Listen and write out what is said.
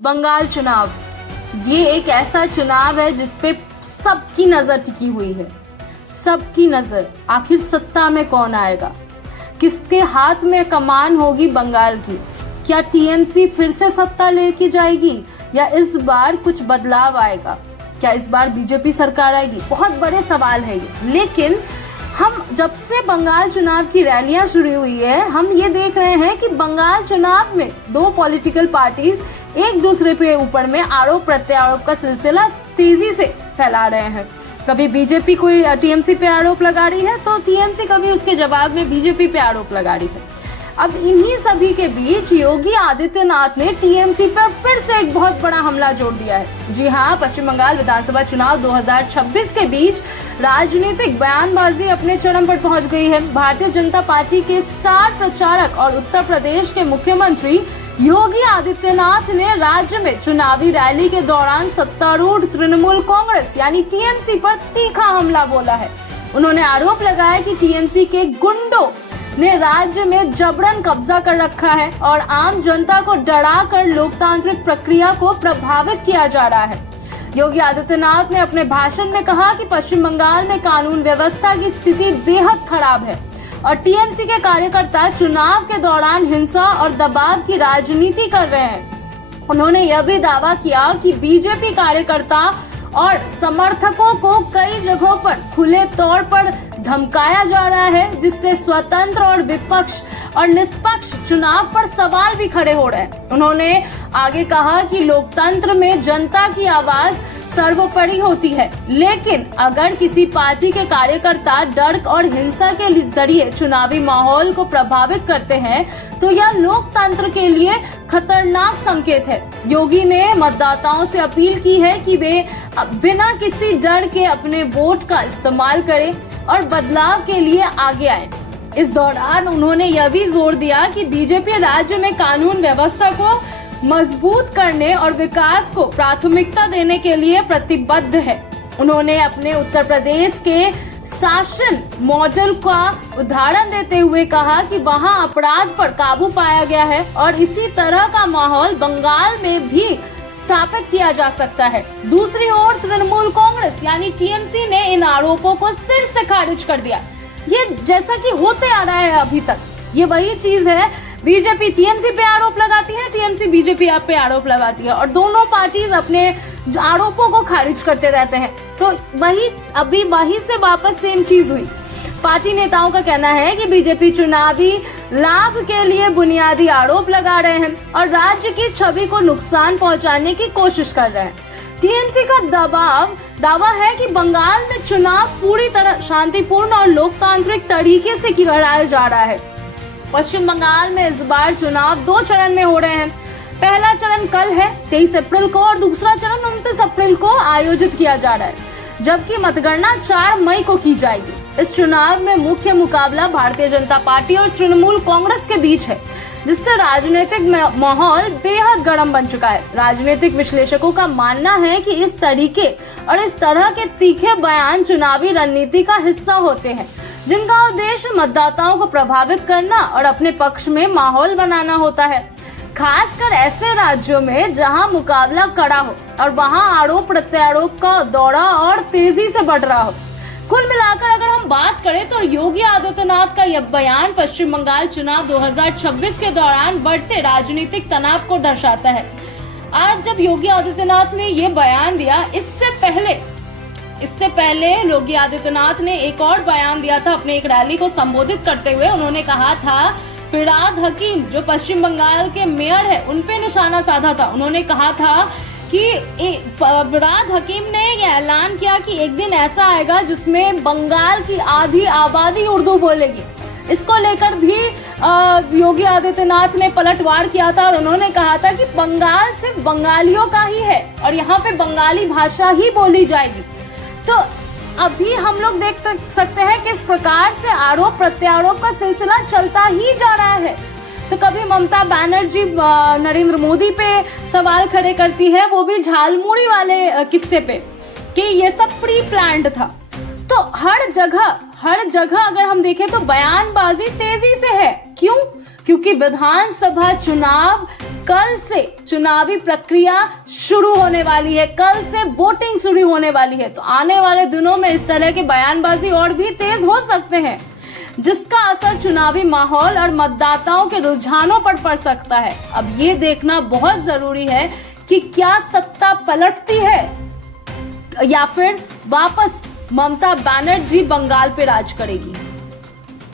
बंगाल चुनाव ये एक ऐसा चुनाव है जिसपे सबकी नजर टिकी हुई है। सबकी नजर आखिर सत्ता में कौन आएगा, किसके हाथ में कमान होगी बंगाल की। क्या टीएमसी फिर से सत्ता लेके जाएगी या इस बार कुछ बदलाव आएगा? क्या इस बार बीजेपी सरकार आएगी? बहुत बड़े सवाल है ये। लेकिन हम जब से बंगाल चुनाव की रैलियां शुरू हुई है, हम ये देख रहे हैं कि बंगाल चुनाव में दो पॉलिटिकल पार्टीज एक दूसरे पे ऊपर में आरोप प्रत्यारोप का सिलसिला तेजी से फैला रहे हैं। कभी बीजेपी कोई टीएमसी पे आरोप लगा रही है तो टीएमसी कभी उसके जवाब में बीजेपी पे आरोप लगा रही है। अब इन्हीं सभी के बीच योगी आदित्यनाथ ने टीएमसी पर फिर से एक बहुत बड़ा हमला जोड़ दिया है। जी हाँ, पश्चिम बंगाल विधानसभा चुनाव 2026 के बीच राजनीतिक बयानबाजी अपने चरम पर पहुंच गई है। भारतीय जनता पार्टी के स्टार प्रचारक और उत्तर प्रदेश के मुख्यमंत्री योगी आदित्यनाथ ने राज्य में चुनावी रैली के दौरान सत्तारूढ़ तृणमूल कांग्रेस यानी टीएमसी पर तीखा हमला बोला है। उन्होंने आरोप लगाया कि टीएमसी के गुंडों ने राज्य में जबरन कब्जा कर रखा है और आम जनता को डराकर लोकतांत्रिक प्रक्रिया को प्रभावित किया जा रहा है। योगी आदित्यनाथ ने अपने भाषण में कहा कि पश्चिम बंगाल में कानून व्यवस्था की स्थिति बेहद खराब है और टीएमसी के कार्यकर्ता चुनाव के दौरान हिंसा और दबाव की राजनीति कर रहे हैं। उन्होंने यह भी दावा किया कि बीजेपी कार्यकर्ता और समर्थकों को कई जगहों पर खुले तौर पर धमकाया जा रहा है, जिससे स्वतंत्र और विपक्ष और निष्पक्ष चुनाव पर सवाल भी खड़े हो रहे हैं। उन्होंने आगे कहा कि लोकतंत्र में जनता की आवाज सर्वोपरि होती है, लेकिन अगर किसी पार्टी के कार्यकर्ता डर और हिंसा के जरिए चुनावी माहौल को प्रभावित करते हैं तो यह लोकतंत्र के लिए खतरनाक संकेत है। योगी ने मतदाताओं से अपील की है कि वे बिना किसी डर के अपने वोट का इस्तेमाल करें और बदलाव के लिए आगे आए। इस दौरान उन्होंने यह भी जोर दिया कि बीजेपी राज्य में कानून व्यवस्था को मजबूत करने और विकास को प्राथमिकता देने के लिए प्रतिबद्ध है। उन्होंने अपने उत्तर प्रदेश के शासन मॉडल का उदाहरण देते हुए कहा कि वहां अपराध पर काबू पाया गया है और इसी तरह का माहौल बंगाल में भी स्थापित किया जा सकता है। दूसरी ओर तृणमूल कांग्रेस यानी टीएमसी ने इन आरोपों को सिर से खारिज कर दिया। ये जैसा कि होते आ रहा है अभी तक, ये वही चीज है। बीजेपी टीएमसी पे आरोप लगाती है, टीएमसी बीजेपी आप पे आरोप लगाती है और दोनों पार्टीज अपने आरोपों को खारिज करते रहते हैं। तो वही से वापस सेम चीज हुई। पार्टी नेताओं का कहना है कि बीजेपी चुनावी लाभ के लिए बुनियादी आरोप लगा रहे हैं और राज्य की छवि को नुकसान पहुंचाने की कोशिश कर रहे हैं। टीएमसी का दावा है कि बंगाल में चुनाव पूरी तरह शांतिपूर्ण और लोकतांत्रिक तरीके से कराया जा रहा है। पश्चिम बंगाल में इस बार चुनाव 2 चरण में हो रहे हैं। पहला चरण कल है 23 अप्रैल को और दूसरा चरण 29 अप्रैल को आयोजित किया जा रहा है, जबकि मतगणना 4 मई को की जाएगी। इस चुनाव में मुख्य मुकाबला भारतीय जनता पार्टी और तृणमूल कांग्रेस के बीच है, जिससे राजनीतिक माहौल बेहद गर्म बन चुका है। राजनीतिक विश्लेषकों का मानना है कि इस तरीके और इस तरह के तीखे बयान चुनावी रणनीति का हिस्सा होते हैं, जिनका उद्देश्य मतदाताओं को प्रभावित करना और अपने पक्ष में माहौल बनाना होता है, खासकर ऐसे राज्यों में जहां मुकाबला कड़ा हो और वहां आरोप प्रत्यारोप का दौरा और तेजी से बढ़ रहा हो। कुल मिलाकर अगर हम बात करें तो योगी आदित्यनाथ का यह बयान पश्चिम बंगाल चुनाव 2026 के दौरान बढ़ते राजनीतिक तनाव को दर्शाता है। आज जब योगी आदित्यनाथ ने ये बयान दिया, इससे पहले योगी आदित्यनाथ ने एक और बयान दिया था अपने एक रैली को संबोधित करते हुए। उन्होंने कहा था फिरहाद हकीम जो पश्चिम बंगाल के मेयर है उन पे निशाना साधा था। उन्होंने कहा था कि फिरहाद हकीम ने ये ऐलान किया कि एक दिन ऐसा आएगा जिसमें बंगाल की आधी आबादी उर्दू बोलेगी। इसको लेकर भी योगी आदित्यनाथ ने पलटवार किया था और उन्होंने कहा था कि बंगाल सिर्फ बंगालियों का ही है और यहाँ पे बंगाली भाषा ही बोली जाएगी। तो अभी हम लोग देख सकते हैं कि इस प्रकार से आरोप प्रत्यारोप का सिलसिला चलता ही जा रहा है। तो कभी ममता बनर्जी नरेंद्र मोदी पे सवाल खड़े करती है, वो भी झालमुड़ी वाले किस्से पे, कि ये सब प्री प्लान्ड था। तो हर जगह अगर हम देखें तो बयानबाजी तेजी से है। क्यों? क्योंकि विधानसभा चुनाव कल से चुनावी प्रक्रिया शुरू होने वाली है, कल से वोटिंग शुरू होने वाली है। तो आने वाले दिनों में इस तरह की बयानबाजी और भी तेज हो सकते हैं, जिसका असर चुनावी माहौल और मतदाताओं के रुझानों पर पड़ सकता है। अब ये देखना बहुत जरूरी है कि क्या सत्ता पलटती है या फिर वापस ममता बनर्जी बंगाल पे राज करेगी।